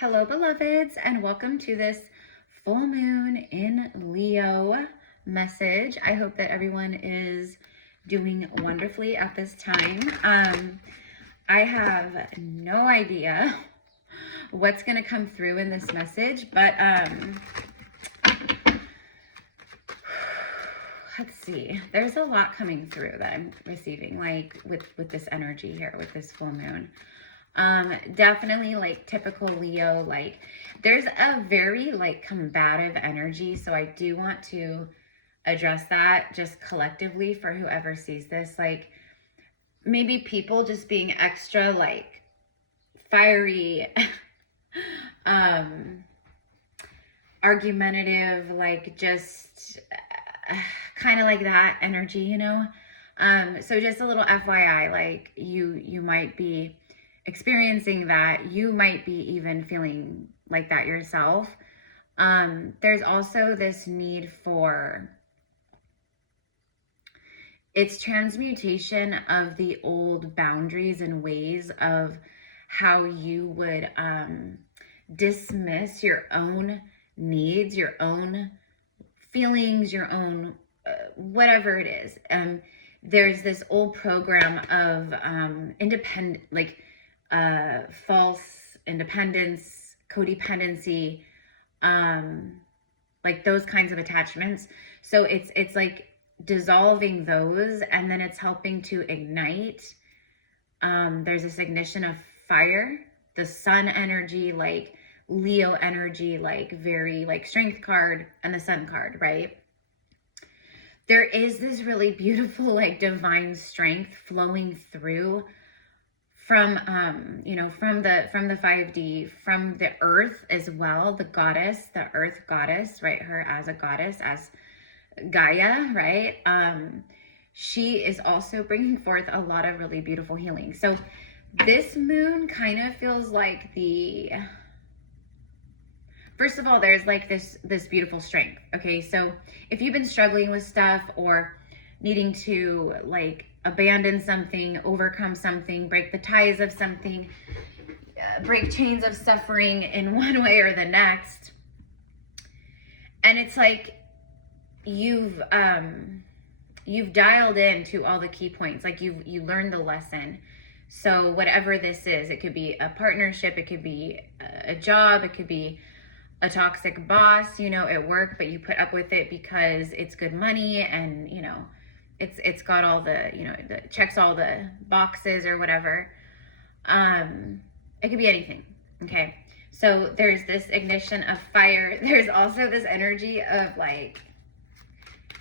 Hello, beloveds, and welcome to this full moon in Leo message. I hope that everyone is doing wonderfully at this time. I have no idea what's going to come through in this message, but let's see. There's a lot coming through that I'm receiving, like with this energy here, with this full moon. Definitely like typical Leo, like there's a very like combative energy. So I do want to address that just collectively for whoever sees this, like maybe people just being extra like fiery, argumentative, like just kind of like that energy, you know? So just a little FYI, like you might be experiencing that. You might be even feeling like that yourself. There's also this need for its transmutation of the old boundaries and ways of how you would dismiss your own needs, your own feelings, your own whatever it is. There's this old program of independent, like false independence, codependency, like those kinds of attachments. So it's like dissolving those, and then it's helping to ignite. There's this ignition of fire, the sun energy, like Leo energy, like very like strength card and the sun card, right? There is this really beautiful like divine strength flowing through from you know, from the 5D, from the earth as well, the goddess, the earth goddess, right? Her as a goddess, as Gaia, right? She is also bringing forth a lot of really beautiful healing. So this moon kind of feels like the, first of all, there's like this beautiful strength. Okay, so if you've been struggling with stuff or needing to like abandon something, overcome something, break the ties of something, break chains of suffering in one way or the next, and it's like you've dialed into all the key points, like you learned the lesson. So whatever this is, it could be a partnership, it could be a job, it could be a toxic boss, you know, at work, but you put up with it because it's good money and, you know, it's got all the, you know, it checks all the boxes or whatever. It could be anything. Okay. So there's this ignition of fire. There's also this energy of like,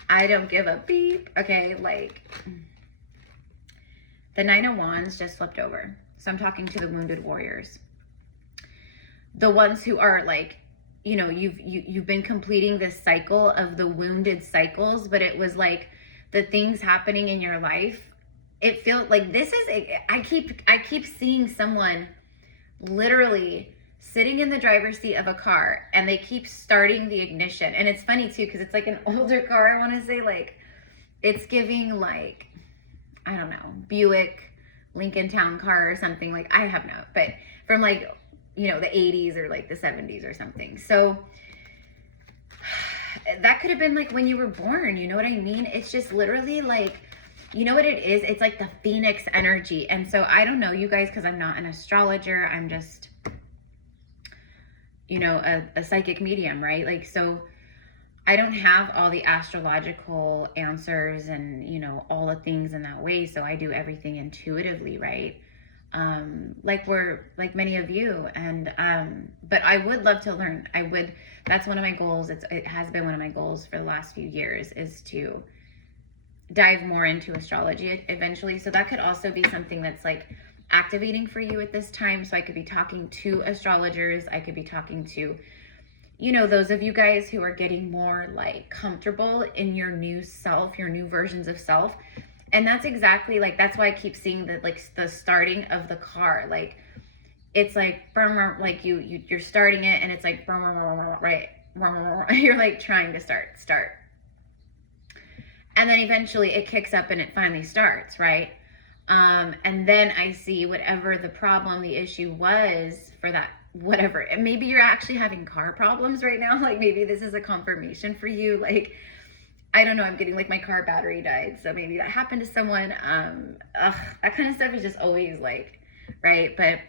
I don't give a beep. Okay. Like the Nine of Wands just flipped over. So I'm talking to the wounded warriors, the ones who are like, you know, you've been completing this cycle of the wounded cycles, but it was like the things happening in your life. It feels like this is, I keep seeing someone literally sitting in the driver's seat of a car and they keep starting the ignition. And it's funny too, because it's like an older car. I want to say like, it's giving like, I don't know, Buick, Lincoln Town Car or something, like, I have no, but from like, you know, the 80s or like the 70s or something. So that could have been like when you were born, you know what I mean? It's just literally like, you know what it is? It's like the Phoenix energy. And so I don't know you guys, because I'm not an astrologer. I'm just, you know, a psychic medium, right? Like, so I don't have all the astrological answers and, you know, all the things in that way. So I do everything intuitively, right? Like many of you. And, but I would love to learn. That's one of my goals. It has been one of my goals for the last few years, is to dive more into astrology eventually. So that could also be something that's like activating for you at this time. So I could be talking to astrologers. I could be talking to, you know, those of you guys who are getting more like comfortable in your new self, your new versions of self. And that's exactly like, that's why I keep seeing the, like the starting of the car. Like it's like, like you're starting it and it's like, right. You're like trying to start. And then eventually it kicks up and it finally starts, right? And then I see whatever the problem, the issue was for that whatever. And maybe you're actually having car problems right now. Like maybe this is a confirmation for you. Like, I don't know, I'm getting like my car battery died. So maybe that happened to someone. That kind of stuff is just always like, right? But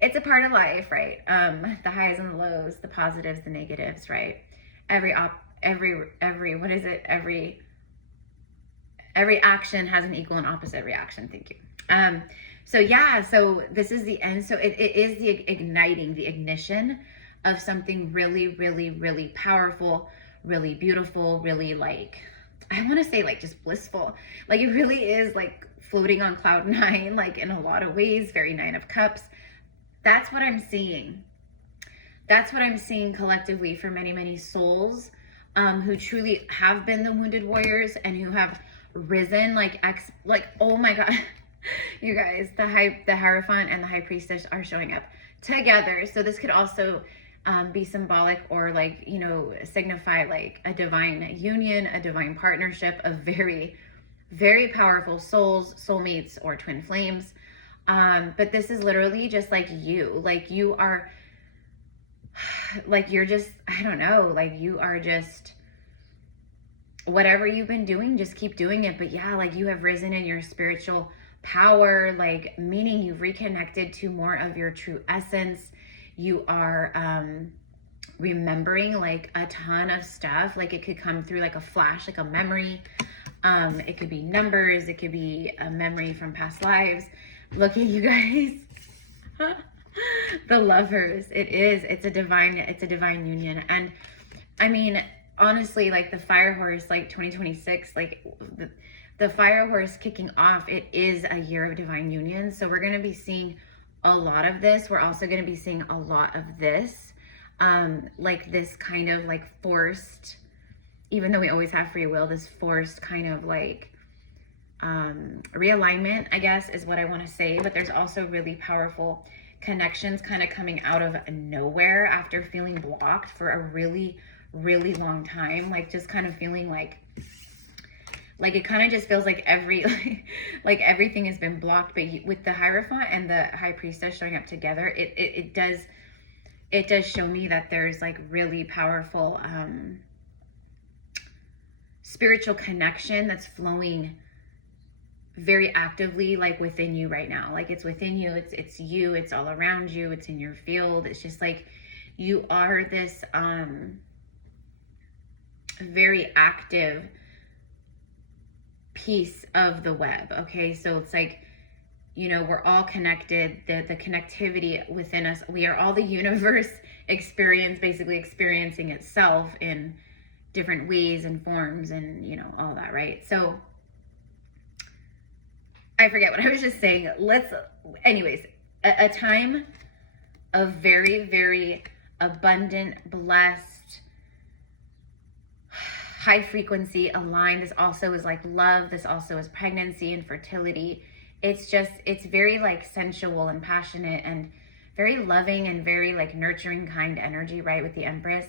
it's a part of life, right? The highs and the lows, the positives, the negatives, right? Every what is it? Every action has an equal and opposite reaction. Thank you. So yeah, so this is the end. So it is the igniting, the ignition of something really, really, really powerful, really beautiful, really like, I want to say like just blissful. Like it really is like floating on cloud nine, like in a lot of ways, very Nine of Cups. That's what I'm seeing. That's what I'm seeing collectively for many, many souls who truly have been the wounded warriors and who have risen like oh my God. You guys, the Hierophant and the High Priestess are showing up together. So this could also be symbolic or like, you know, signify like a divine union, a divine partnership of very, very powerful souls, soulmates, or twin flames. But this is literally just like you are like, you're just, I don't know, like you are just, whatever you've been doing, just keep doing it. But yeah, like you have risen in your spiritual power, like meaning you've reconnected to more of your true essence. You are remembering like a ton of stuff. Like it could come through like a flash, like a memory. It could be numbers, it could be a memory from past lives. Look at you guys. The Lovers. It's a divine union. And I mean, honestly, like the Fire Horse, like 2026, like the Fire Horse kicking off, it is a year of divine union. So we're going to be seeing a lot of this. We're also going to be seeing a lot of this, like this kind of like forced, even though we always have free will, this forced kind of like realignment, I guess is what I want to say. But there's also really powerful connections kind of coming out of nowhere after feeling blocked for a really, really long time. Like just kind of feeling like it kind of just feels like like everything has been blocked. But with the Hierophant and the High Priestess showing up together, it does show me that there's like really powerful spiritual connection that's flowing very actively, like within you right now. Like it's within you, it's you, it's all around you, it's in your field. It's just like you are this very active piece of the web. Okay, so it's like, you know, we're all connected. The connectivity within us, we are all the universe basically experiencing itself in different ways and forms and, you know, all that, right? So I forget what I was just saying. Anyways, a time of very, very abundant, blessed, high frequency, aligned. This also is like love. This also is pregnancy and fertility. It's very like sensual and passionate and very loving and very like nurturing, kind energy, right? With the Empress.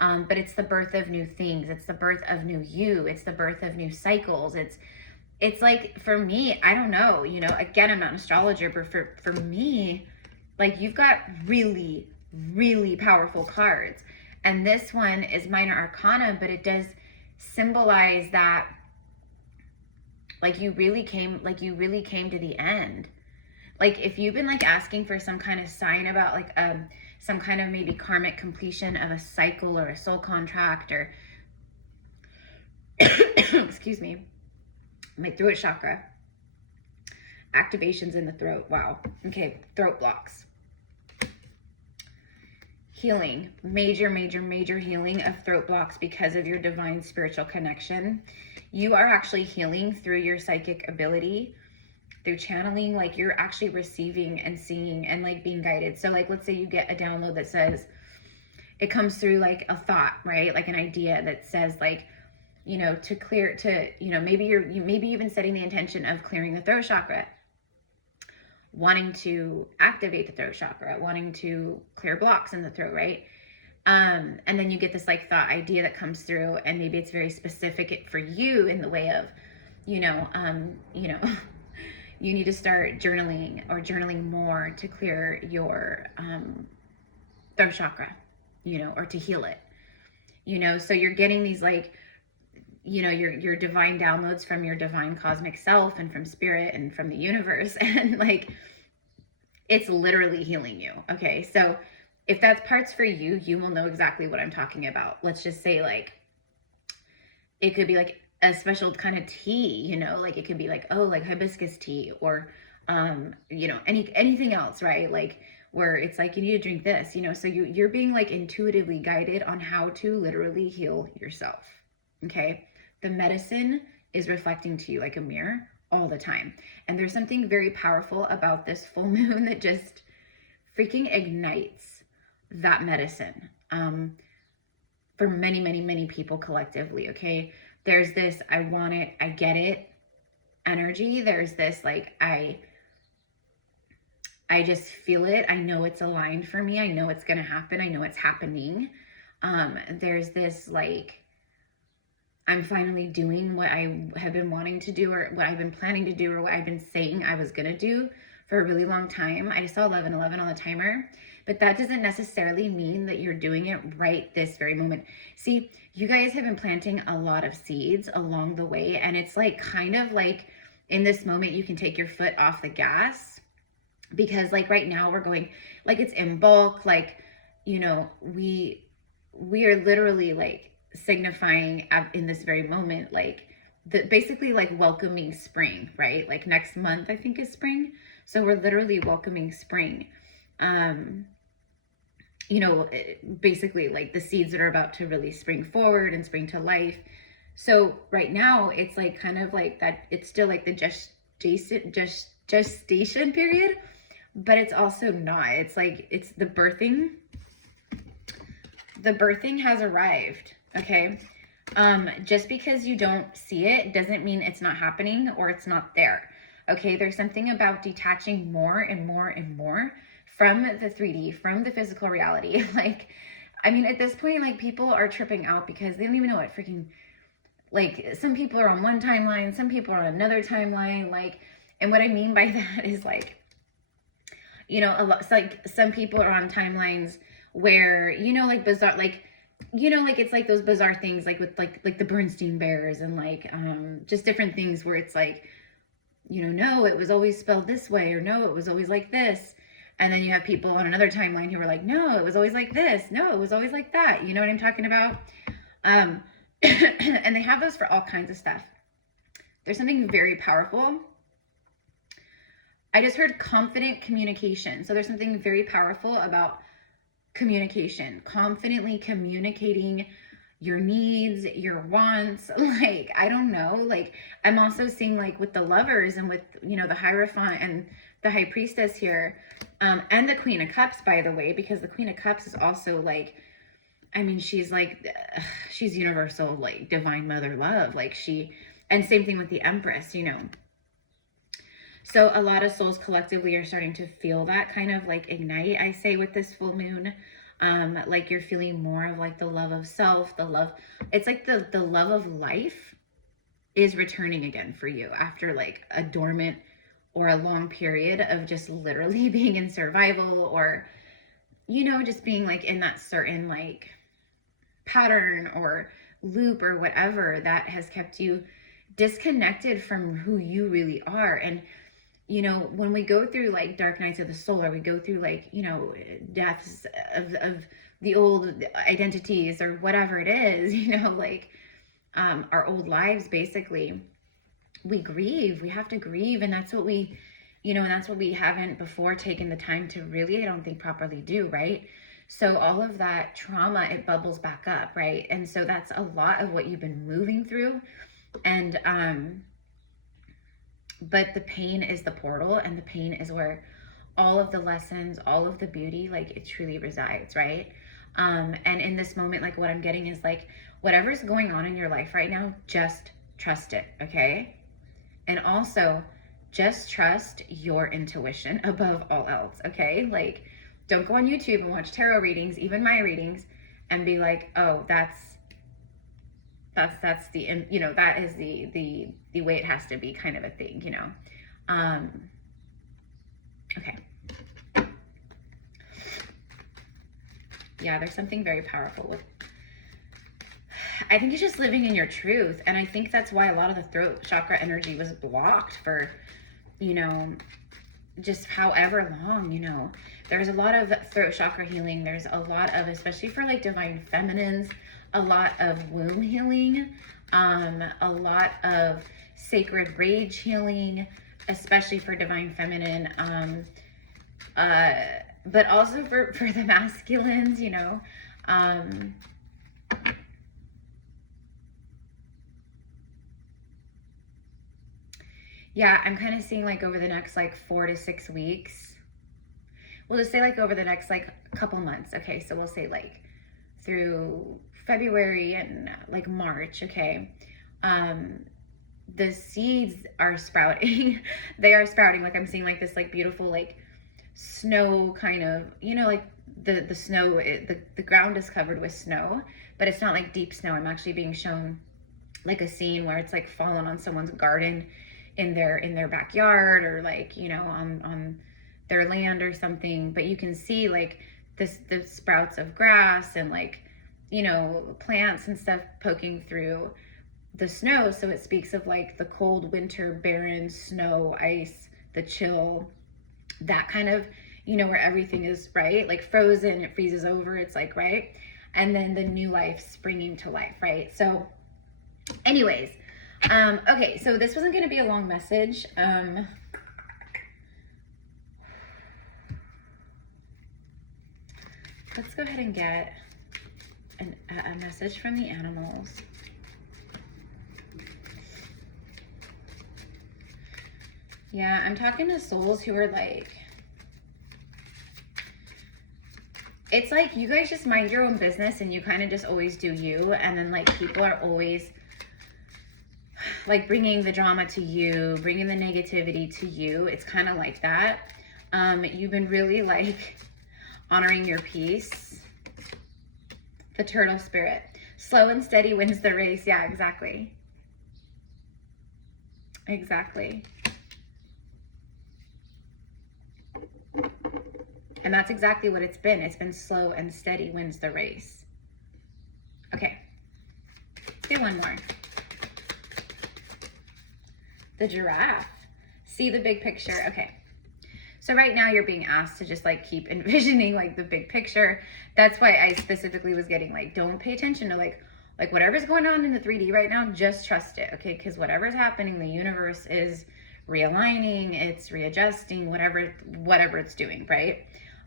But it's the birth of new things. It's the birth of new you. It's the birth of new cycles. It's like, for me, I don't know, you know, again, I'm not an astrologer, but for me, like you've got really, really powerful cards. And this one is minor arcana, but it does symbolize that like you really came to the end. Like if you've been like asking for some kind of sign about like some kind of maybe karmic completion of a cycle or a soul contract or excuse me, my throat chakra activations in the throat. Wow. Okay, throat blocks. Healing, major healing of throat blocks because of your divine spiritual connection. You are actually healing through your psychic ability, through channeling. Like you're actually receiving and seeing and like being guided. So like, let's say you get a download that says, it comes through like a thought, right? Like an idea that says like, you know, maybe you've been setting the intention of clearing the throat chakra, wanting to activate the throat chakra, wanting to clear blocks in the throat, right? And then you get this like thought idea that comes through, and maybe it's very specific for you in the way of, you need to start journaling or journaling more to clear your throat chakra, you know, or to heal it, you know. So you're getting these like, you know, your divine downloads from your divine cosmic self and from spirit and from the universe. And like, it's literally healing you. Okay. So if that's parts for you, you will know exactly what I'm talking about. Let's just say like, it could be like a special kind of tea, you know, like it could be like, oh, like hibiscus tea, or, you know, anything else, right? Like where it's like, you need to drink this, you know, so you're being like intuitively guided on how to literally heal yourself. Okay. The medicine is reflecting to you like a mirror all the time. And there's something very powerful about this full moon that just freaking ignites that medicine. For many, many, many people collectively, okay? There's this, I want it, I get it energy. There's this, like, I just feel it. I know it's aligned for me. I know it's gonna happen. I know it's happening. There's this, like, I'm finally doing what I have been wanting to do, or what I've been planning to do, or what I've been saying I was gonna do for a really long time. I saw 11:11 on the timer, but that doesn't necessarily mean that you're doing it right this very moment. See, you guys have been planting a lot of seeds along the way, and it's like kind of like in this moment you can take your foot off the gas, because like right now we're going like it's in bulk, like, you know, we are literally like signifying in this very moment, like basically like welcoming spring, right? Like next month I think is spring, so we're literally welcoming spring. You know, basically like the seeds that are about to really spring forward and spring to life. So right now it's like kind of like that, it's still like the gestation period, but it's also not. It's like it's the birthing has arrived. Okay. Just because you don't see it doesn't mean it's not happening or it's not there. Okay. There's something about detaching more and more and more from the 3D, from the physical reality. Like, I mean, at this point, like people are tripping out because they don't even know what freaking, like some people are on one timeline, some people are on another timeline. Like, and what I mean by that is like, you know, a lot, it's like some people are on timelines where, you know, like bizarre, like, you know, like it's like those bizarre things, like with like the Bernstein Bears and like just different things where it's like, you know, no, it was always spelled this way, or no, it was always like this. And then you have people on another timeline who are like, no, it was always like this, no, it was always like that. You know what I'm talking about? And they have those for all kinds of stuff. There's something very powerful. I just heard confident communication. So there's something very powerful about communication, confidently communicating your needs, your wants. Like, I don't know, like I'm also seeing like with the Lovers and with, you know, the Hierophant and the High Priestess here, and the Queen of Cups, by the way, because the Queen of Cups is also like, I mean, she's like, she's universal, like divine mother love, like she, and same thing with the Empress, you know. So a lot of souls collectively are starting to feel that kind of like ignite, I say, with this full moon. Like you're feeling more of like the love of self, the love, it's like the love of life is returning again for you after like a dormant or a long period of just literally being in survival, or, you know, just being like in that certain like pattern or loop or whatever that has kept you disconnected from who you really are. And, you know, when we go through like dark nights of the soul, or we go through like, you know, deaths of the old identities or whatever it is, you know, like our old lives, basically, we grieve. We have to grieve. And that's what we, you know, and that's what we haven't before taken the time to really, I don't think, properly do, right? So all of that trauma, it bubbles back up, right? And so that's a lot of what you've been moving through. And but the pain is the portal, and the pain is where all of the lessons, all of the beauty, like it truly resides, right? And in this moment, like what I'm getting is like, whatever's going on in your life right now, just trust it, okay? And also just trust your intuition above all else, okay? Like, don't go on YouTube and watch tarot readings, even my readings, and be like, oh, that's the, you know, that is the way it has to be, kind of a thing, you know. Okay. Yeah, there's something very powerful with, I think it's just living in your truth. And I think that's why a lot of the throat chakra energy was blocked for, you know, just however long, you know. There's a lot of throat chakra healing. There's a lot of, especially for like divine feminines, a lot of womb healing, a lot of sacred rage healing, especially for divine feminine, but also for the masculines, you know. Yeah, I'm kind of seeing like over the next like 4 to 6 weeks. We'll just say like over the next like couple months. Okay, so we'll say like through February and like March, okay. The seeds are sprouting. They are sprouting. Like I'm seeing like this like beautiful like snow kind of, you know, like the snow, the ground is covered with snow, but it's not like deep snow. I'm actually being shown like a scene where it's like fallen on someone's garden in their backyard, or like, you know, on their land or something. But you can see like the sprouts of grass and like, you know, plants and stuff poking through the snow. So it speaks of like the cold winter, barren snow, ice, the chill, that kind of, you know, where everything is, right, like frozen, it freezes over, it's like, right, and then the new life springing to life, right? So anyways, okay, so this wasn't going to be a long message. Let's go ahead and get a message from the animals. Yeah, I'm talking to souls who are like, it's like you guys just mind your own business and you kind of just always do you, and then like people are always like bringing the drama to you, bringing the negativity to you. It's kind of like that. You've been really like honoring your peace. The turtle spirit. Slow and steady wins the race. Yeah, exactly. Exactly. And that's exactly what it's been. It's been slow and steady wins the race. Okay. Let's get one more. The giraffe. See the big picture. Okay. So right now you're being asked to just like keep envisioning like the big picture. That's why I specifically was getting like, don't pay attention to like whatever's going on in the 3D right now, just trust it, okay? Because whatever's happening, the universe is realigning, it's readjusting, whatever it's doing, right?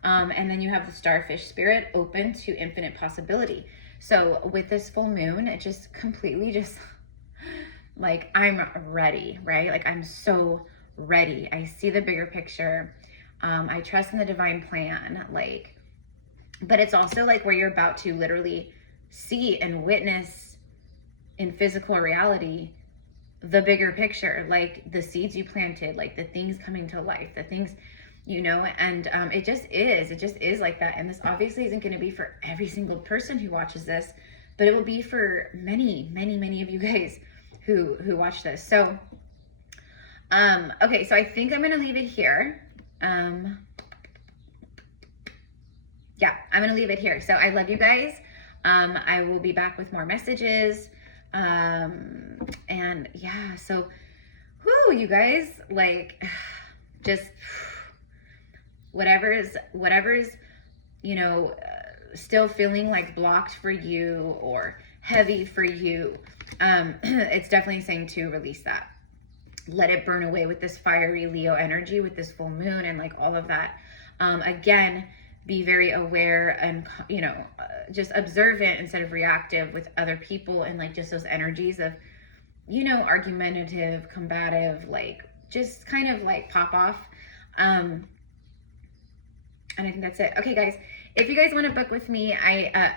And then you have the starfish spirit, open to infinite possibility. So with this full moon, it just completely just like, I'm ready, right? Like I'm so ready. I see the bigger picture. I trust in the divine plan, like, but it's also like where you're about to literally see and witness in physical reality the bigger picture, like the seeds you planted, like the things coming to life, the things, you know, and it just is like that. And this obviously isn't going to be for every single person who watches this, but it will be for many of you guys who watch this. So okay, so I think I'm going to leave it here. Yeah, I'm going to leave it here. So I love you guys. I will be back with more messages. And yeah, so, whoo, you guys, like, just whatever's, you know, still feeling like blocked for you or heavy for you. It's definitely saying to release that. Let it burn away with this fiery Leo energy, with this full moon and like all of that. Again, be very aware and, you know, just observant instead of reactive with other people, and like just those energies of, you know, argumentative, combative, like just kind of like pop off. And I think that's it. Okay, guys, if you guys want to book with me,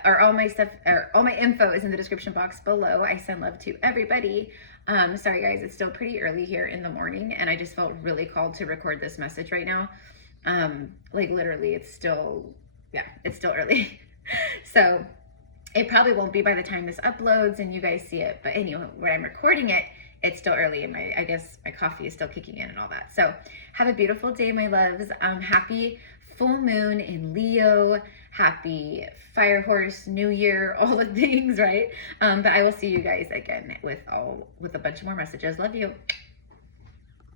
or all my stuff, or all my info is in the description box below. I send love to everybody. Sorry guys, it's still pretty early here in the morning, and I just felt really called to record this message right now. Like literally it's still early. So it probably won't be by the time this uploads and you guys see it, but anyway, when I'm recording it, it's still early, and I guess my coffee is still kicking in and all that. So have a beautiful day, my loves. Happy full moon in Leo. happy fire horse new year, all the things, right? But I will see you guys again with a bunch more messages. Love you.